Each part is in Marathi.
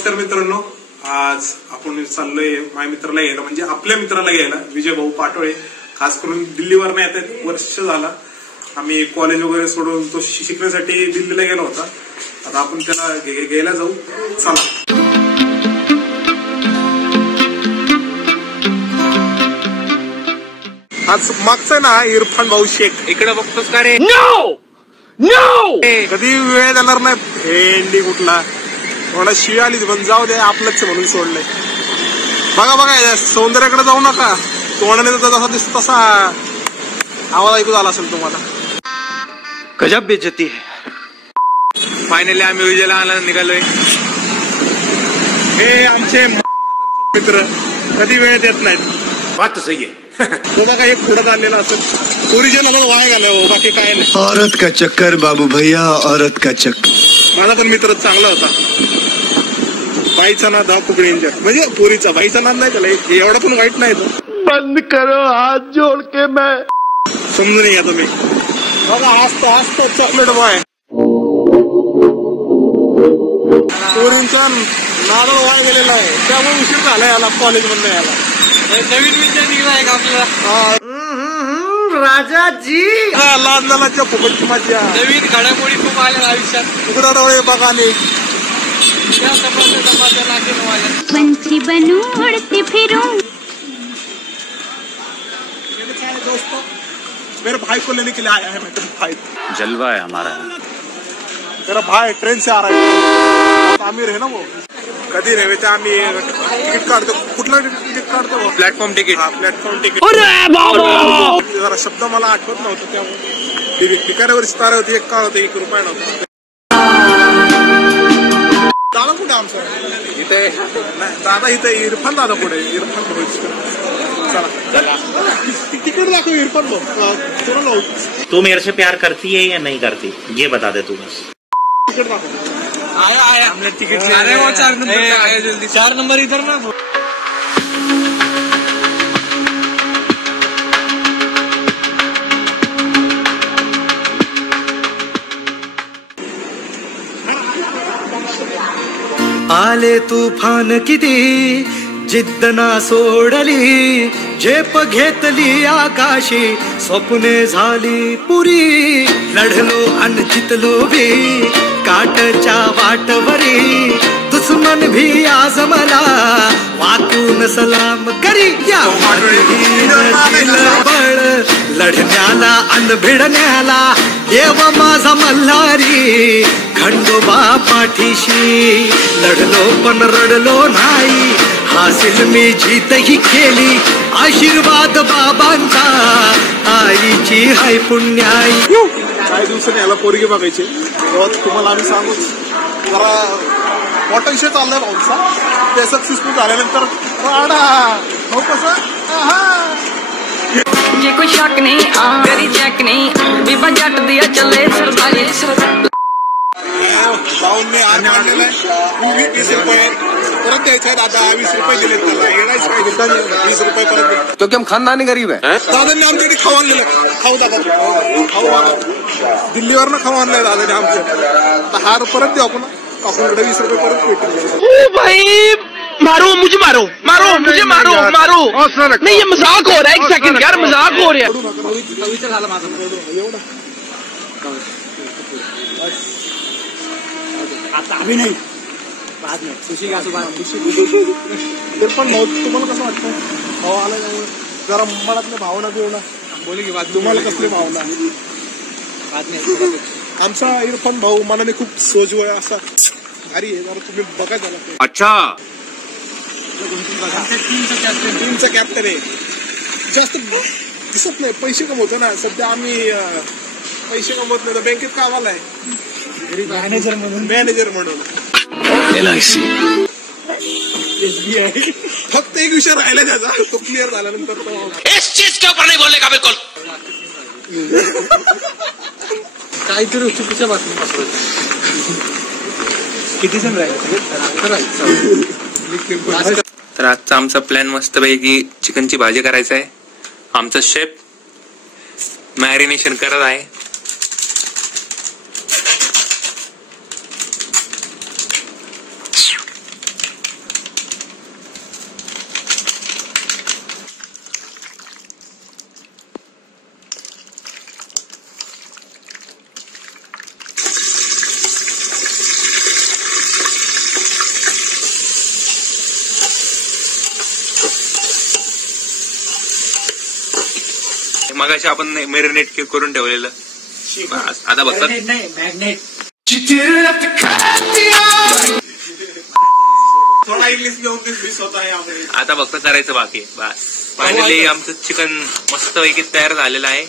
नमस्कार मित्रांनो, आज आपण चाललोय माझ्या मित्राला घ्यायला, म्हणजे आपल्या मित्राला घ्यायला, विजय भाऊ पाटोळे. खास करून दिल्लीवर नाही येतात, वर्ष झाला आम्ही कॉलेज वगैरे सोडून तो शिकण्यासाठी दिल्लीला गेला होता. आता आपण त्याला घ्यायला जाऊ, चला. आज मागचा ना इरफान भाऊ शेख इकडे बघतोस का रे? नो नो कधी वेळ देणार नाही, भेंडी कुठला थोडा शिळी आली पण जाऊ दे, आपलंच म्हणून सोडलंय. बघा बघा सौंदर्याकडे जाऊ नका, तोंडाने जसा दिसतो तसा आवाज ऐकू झाला असेल तुम्हाला. गजब बेइज्जती है. फायनली आम्ही विजयला आणायला निघालोय. हे आमचे मित्र कधी वेळ देत नाहीत. बात तो सही है. तो बघा एक पुढे आलेला असेल, ओरिजिनल वाया घालावं, बाकी काय नाही. औरत का चक्कर बाबू भैया, औरत का चक्कर. माझा पण मित्र चांगला होता. बाईचा नाद दहा कुकडी इंजर, म्हणजे पोरीचा. बाईचा नाद नाही त्याला, एवढा पण वाईट नाही तो. बंद करो हाथ जोड़ के, मैं समजून घ्या तुम्ही. बघा हसतो चॉकलेट बॉय. पोरींच्या नादाला वाया गेलेला आहे, त्यामुळे उशीर झाला याला कॉलेज मधून यायला. नवीन विद्या निघाला आहे का आपल्याला? राजाजी लादलाच्या फुकट मजा. नवीन घडामोडी खूप आल्या आयुष्यात. उघडा डोळे बघा नाही. पंछी बनूं उड़ती फिरूं. दोस्तों, मेरे भाई को लेने के लिए आया है. मेरा भाई जलवा है हमारा. मेरा भाई ट्रेन से आ रहा है, आमिर है ना वो. कधी रे ते आम्ही तिकीट काढतो. कुठलं तिकीट काढतो? Platform ticket. हा, प्लॅटफॉर्म तिकीट. जरा शब्द मला आठवत नव्हतं, त्यामुळे ठिकाणावर तारा होती, एक काळ होते, ₹1 नव्हतं. दादा कुठे आमचा? इथे नाही दादा इथे. इरफान दादा पुढे. इरफान भाऊ चला तिकीट दाखव. इरफान भाऊ तुला लावू. तू मेरे से प्यार करती है या नहीं करती, ये बता दे तू बस. तिकीट दाखव. आया हमने टिकट. अरे वो 4 नंबर आया जल्दी. 4 नंबर इधर ना. आले तुफान किती, जिद्द ना सोडली, झेप घेतली आकाशी, स्वप्ने झाली पुरी. लढलो अन जितलो बी, काटच्या वाटवरी, दुश्मन भी आज मला वाकून सलाम करी. या बळ लढण्याला अन भिडण्याला, देव माझा मल्हारी, खंडोबा पाठीशी. लढलो पण रडलो नाही, हासिल मी जीतही केली, आशीर्वाद बाबांचा, आईची हाय पुण्याई. काही दिवसांनी याला पोरगी बघायची. तुम्हाला आम्ही सांगू, जरा मोठा विषय चाललाय भाऊचा. ते सक्सेसफुल झाल्यानंतर राडा भाऊ कसं. ये कोई शक नहीं, मेरी चेक नहीं, बीबा जट दिया चले सरदारी. भाऊंनी आज आणलेला आहे ₹20 परत द्यायचं आहे. दादा ₹20 दिले त्याला. येणारच काय ₹20 परत. क्योंकि हम खानदानी गरीब है. दादांनी आमच्याकडे खाऊ आणलेलं. खाऊ दादा, खाऊ दिल्लीवरनं खाऊ आणलंय दादाने आमच्या. तर हार परत देऊ आपण. आपल्याकडे ₹20 परत भेटून. ओ भाई मारो मुझे, मारो मारो मुझे, मारो मारो. नहीं ये मजाक हो रहा है, 1 सेकंड यार, मजाक हो रहा है. एवढा आता अभी नाही, बाद में सुशी का सुबह. पण भाऊ तुम्हाला कसं वाटतं? भाऊ आला जरा मनातल्या भावना बिवना बोले की बात. तुम्हाला कसली भावना? आमचा इरफान भाऊ मनाने खूप सोजवळ असा भारी आहे. जरा तुम्ही बघा त्याला. अच्छा, टीमचा कॅप्टन आहे. जास्त दिसत नाही, पैसे कमवतो ना सध्या. आम्ही पैसे कमवत नाही तर बँकेत कामाला आहे, मॅनेजर म्हणून. LIC SBI. फक्त एक विषय राहिला त्याचा, तो क्लिअर झाल्यानंतर तो इस चीज के ऊपर नहीं बोलने का बिल्कुल. काहीतरी चुकीच्या बातमी. किती जण राहिले? तर आजचा आमचा प्लॅन मस्तपैकी चिकनची भाजी करायचा आहे. आमचा शेफ मॅरिनेशन करत आहे. मगाशी आपण मॅरिनेट करून ठेवलेलं. बस, आता बघतात थोडा इंग्लिश में 29-20 होता है यहाँ पे. आता फक्त करायचं बाकी आहे. बस फायनली आमचं चिकन मस्त पैकी तयार झालेलं आहे.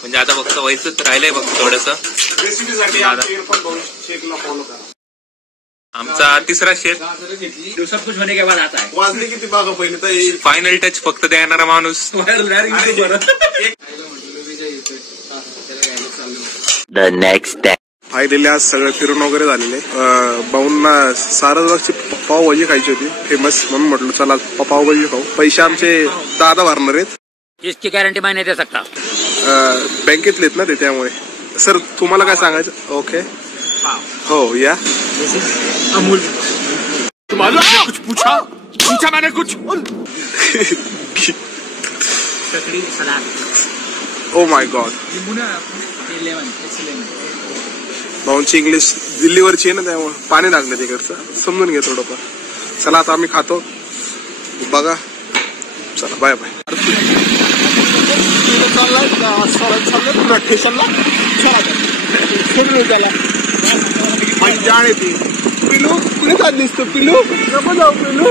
म्हणजे आता फक्त व्हायचंच राहिलंय फक्त थोडस. रेसिपीसाठी आमच्या इरफान भाऊ शेखला फॉलो करा. आमचा तिसरा शेफ सब कुछ होने के बाद आता है. वाजले किती बागा पहिले तर फायनल टच फक्त देणारा माणूस. The next day. फायनली आज सगळं फिरून वगैरे झालेले. भाऊंना सारसबागची पावभाजी खायची होती फेमस, म्हणून म्हटलं चला पावभाजी खाऊ. पैसे आमचे दादा भरणार आहेत. इसकी गारंटी मैं नहीं दे सकता. बँकेतलेत ना ते, त्यामुळे. सर तुम्हाला काय सांगायचं? ओके हो या. अमूल कुछ पूछा मैंने कुछ. Oh my God. भाऊंची इंग्लिश दिल्लीवरची आहे ना, त्यामुळे पाणी लागलं तिकडचं, समजून घे थोडंफार. चला आता आम्ही खातो बघा. चला बाय बाय. पिलू कुणी का दिसतो? पिलू नको जाऊ. पिलू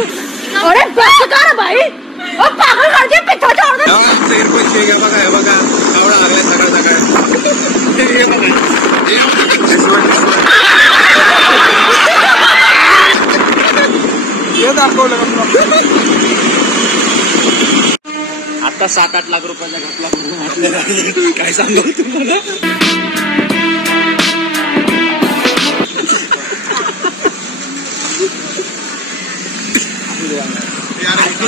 अरे बस कर भाई. ओ पागल करते पिठा छोड़ दे. पैसे घ्या बघा. हे बघा आवडा लागलाय सकाळ हे दाखवलं आता 7-8 लाख रुपयाचा घातला. काय सांगू तुम्हाला.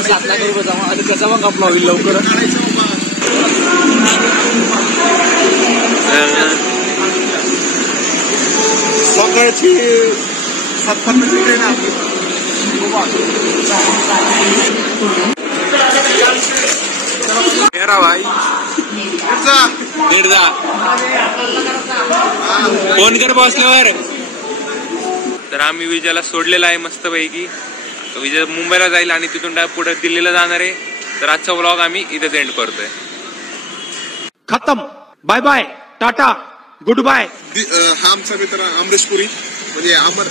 7 लाख रुपये जमा. आणि कसा मग आपला होईल लवकर. सकाळची 7:50 ट्रेन आहे. मेरा भाई मिर्झा फोन कर बसल्यावर. तर आम्ही विजयला सोडलेला आहे मस्त पैकी. विजय मुंबईला जाईल आणि तिथून पुढे दिल्लीला जाणार आहे. तर आजचा व्लॉग आम्ही इथेच एंड करतोय. खत्म. Bye bye tata goodbye. हा आमचा मित्र अमरीशपुरी म्हणजे अमर.